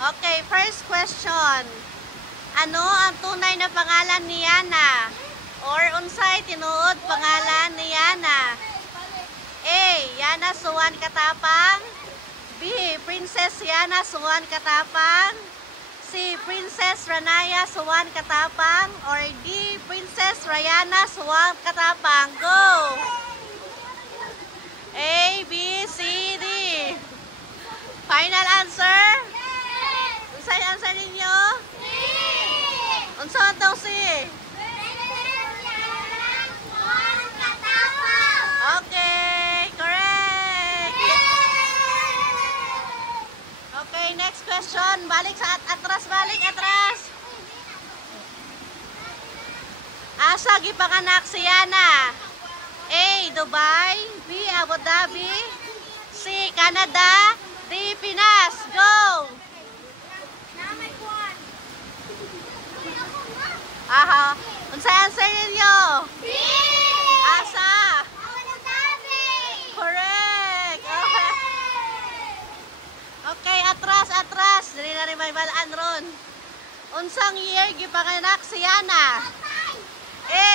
Okay, first question. Ano ang tunay na pangalan ni Yana? Or unsay tinuod pangalan ni Yana? A. Yana Suwan Katapang. B. Princess Yana Suwan Katapang. C. Princess Ranaya Suwan Katapang. Or D. Princess Rayana Suwan Katapang. Go! A, B, C, D. Final answer? Unsay answer ninyo? Unsa daw si? Okay, correct. Okay, next question. Balik sa atras, balik atras. Asa gipanganak si Yana? A. Dubai. B. Abu Dhabi. C. Canada. D. Pinas. Go! Aha. Unsay answer ninyo? B. Asa? Abu Dhabi. Correct. Okay. Okay, atras, atras. Dili na rin may balaan ron. Unsang year gipanganak si Yana? A.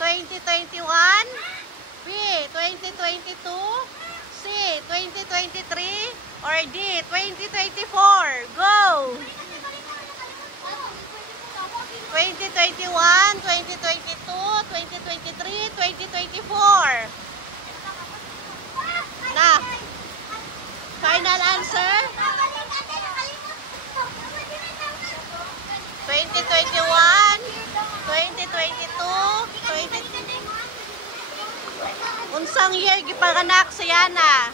2021. B. 2022. C. 2023. Or D. 2024. Go! 2021, 2022, 2023, 2024. Na. Final answer? 2021, 2022, unsang year gipanganak si Yana?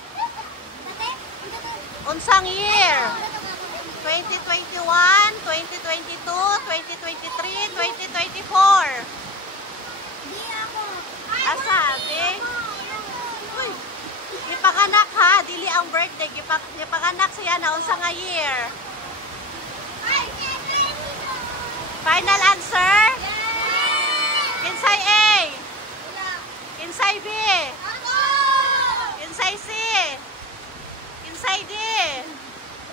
Unsang year? 2021, 2022, 2023, 2024. Asa? Di? Uy. Gipanganak ha, dili ang birthday. Gipanganak siya na unsa nga year. Final answer? Kinsay A? Kinsay B? Kinsay C? Kinsay D?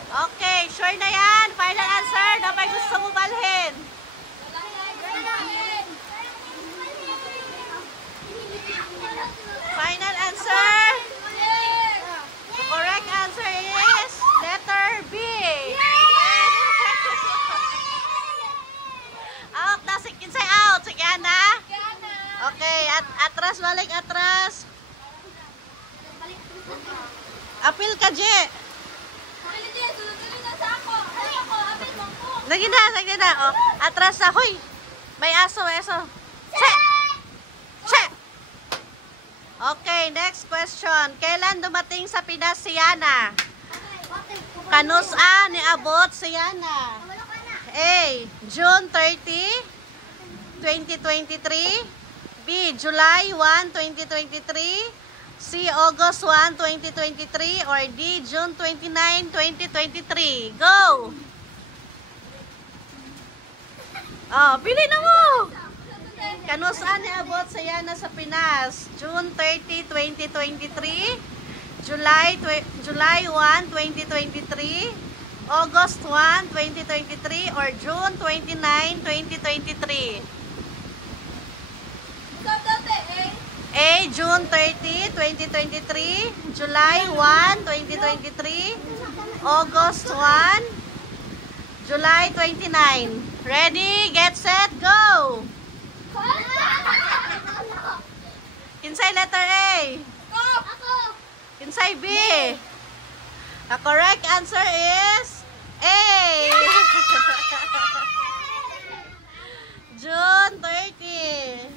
Okay, sure na yan. Final answer. Dapat gusto mo balhin. Final answer. The correct answer is letter B. Out na. Kinsay out? Si Yana? Okay, atras balik, atras. Apil ka, Je. Lagi na. Oh, atras na. Hoy, may aso, Che! Che! Okay, next question. Kailan dumating sa Pinas si Yana? Kanusa ni abot si Yana? A. June 30, 2023. B. July 1, 2023. C. August 1, 2023. Or D. June 29, 2023. Go! Oh, pili na mo! Kanusa ni abot sa Yana sa Pinas? June 30, 2023. July 1, 2023. August 1, 2023. Or June 29, 2023. A. June 30, 2023. July 1, 2023. August 1. July 29. Ready, get set, go! Kinsay letter A? Kinsay B? The correct answer is A. June 30.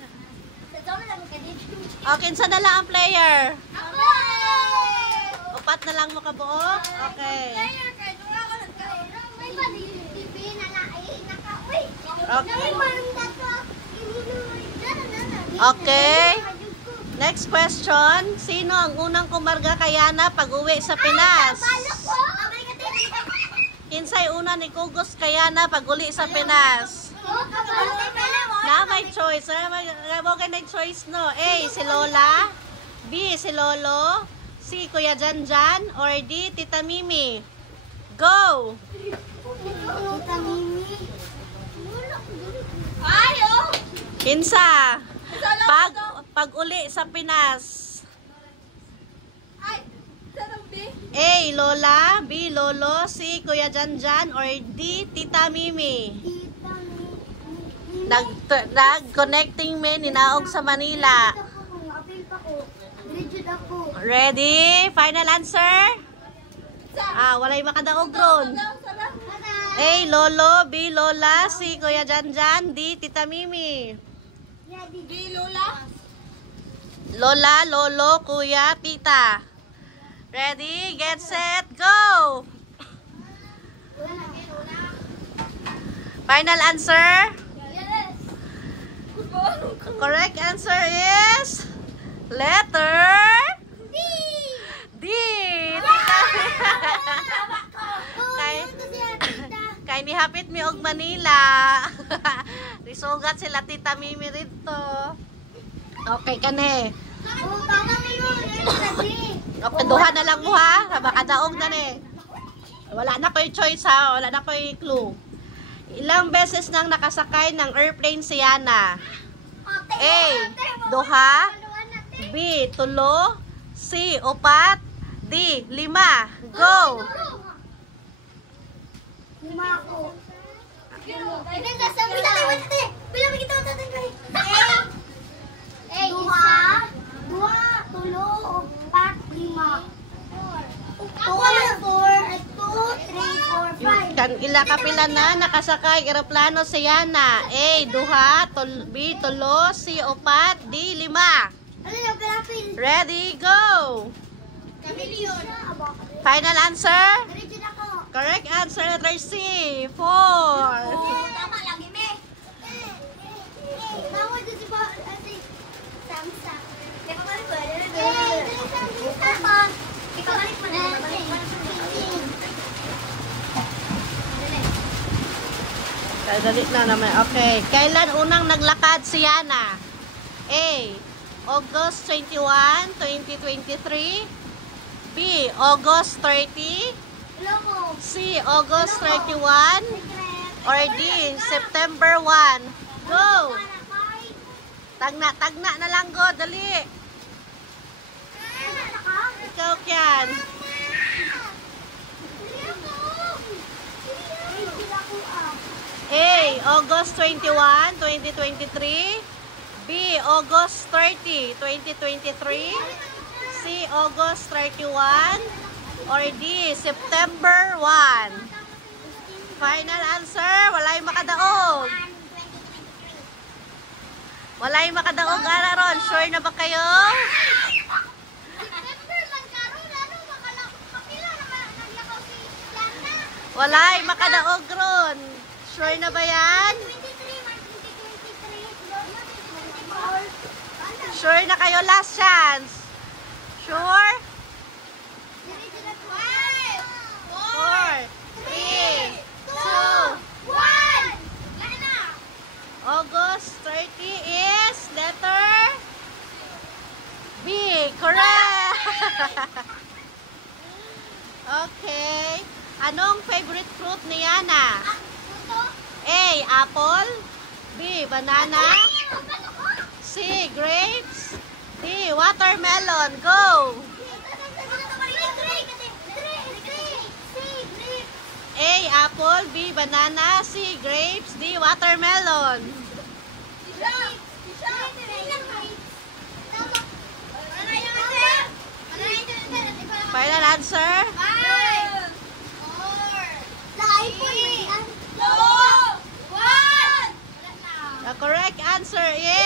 O, kinsa na lang ang player? Upat na lang mo kabuo? Okay. Okay. Next question. Sino ang unang kumarga kay Yana pag-uwi sa Pinas? Kinsay una ni Kugos kay Yana pag-uli sa Pinas? Na may choice. Mo kay choice no. A. Si Lola. B. Si Lolo. C. Kuya Janjan. Or D. Tita Mimi. Go! Ay, oh! Kinsa? Pag uli sa Pinas. Ay, sarap B. A. Lola. B. Lolo. C. Kuya Janjan. Or D. Tita Mimi. Nag-connecting me ninaog sa Manila. Ready? Final answer? Walay makadaog ron. A. Lolo. B. Lola. C. Kuya Janjan. D. Tita Mimi. B, Lola. Lola, Lolo, Kuya, Tita. Ready? Get set, go! Final answer? Yes. Correct answer is letter D. D. Tita. Kay ni hapit mi og Manila. Risugat sila Tita Mimi rito. Okay kane. Okay, duha na lang mo ha. Makadaog na ni. Wala na ko'y choice ha. Wala na ko'y clue. Ilang beses nang nakasakay ng airplane si Yana? A. Duha. B. Tulo. C. Upat. D. 5. Go! Lima ako. Dua, tulo, upat, 5. 2, 4, 5. Ila kapila na nakasakay eroplano si Yana? A. Duha. B. Tulo. C. Upat. D. 5. Ano yung kalapil? Ready? Go! Kamilyon. Final answer? Diretso ako. Correct answer, letter C. 4. Tama lagi, me. Tama doon si Samsa. Kaya pabalik ba? Samsa. Ipabalik mo na. Dali na naman. Okay. Kailan unang naglakad si Yana? A. August 21, 2023. B. August 30. C. August 31. Or D. September 1. Go! Tagna na lang go. Dali. Ikaw yan. A. August 21, 2023. B. August 30, 2023. C. August 31. Or D. September 1. Final answer. Walay makadaog. Walay makadaog araron. Sure na ba kayo? Walay makadaog ron. Sure na ba yan? Sure na kayo? Last chance. Sure? 4, 3, 2, 1. August 30 is letter B. Correct! Okay. Anong favorite fruit ni Yana? A. Apple. B. Banana. C. Grapes. D. Watermelon. Go! A. Apple. B. Banana. C. Grapes. D. Watermelon. Final answer? The correct answer is